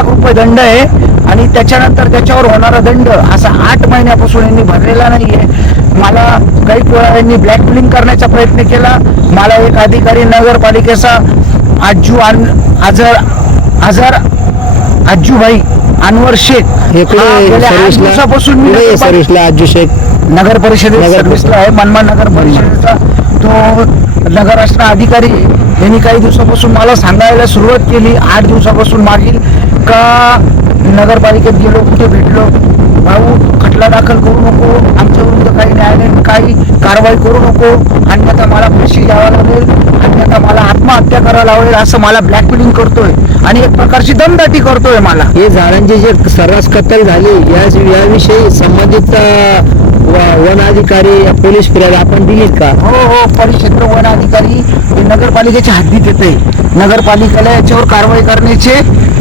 लाख रुपये दंड आहे आणि त्याच्यानंतर त्याच्यावर होणारा दंड असा 8 महिन्यापासून यांनी भरलेला नाहीये. मला काही वेळा यांनी ब्लॅकमेलिंग करण्याचा प्रयत्न केला. मला एक अधिकारी नगरपालिकेचा आजूभाई अनवर शेख गेल्या 8 दिवसापासून मी सर्व्हिसला आजू शेख नगर परिषदेत सर्व्हिसला आहे, मनमाड नगर परिषदेचा तो नगररचना अधिकारी. यांनी काही दिवसापासून मला सांगायला सुरुवात केली 8 दिवसापासून मागील का नगरपालिकेत गेलो, कुठे भेटलो, भाऊ खटला दाखल करू नको, आमच्या विरुद्ध काही न्यायालयीन काही कारवाई करू नको, अन्यथा मला फाशी द्यावा लागेल, अन्यथा मला आत्महत्या करायला लावेल, असं मला ब्लॅकमेलिंग करतोय आणि एक प्रकारची दमदाटी करतोय मला. हे झाडांची जे सर्रास कत्तल झाली याविषयी संबंधित वन अधिकारी पोलीस फिर्याद आपण दिलीत का? हो, परिक्षेत्र वन अधिकारी हे नगरपालिकेच्या हद्दीत येते. नगरपालिकेला याच्यावर कारवाई करण्याचे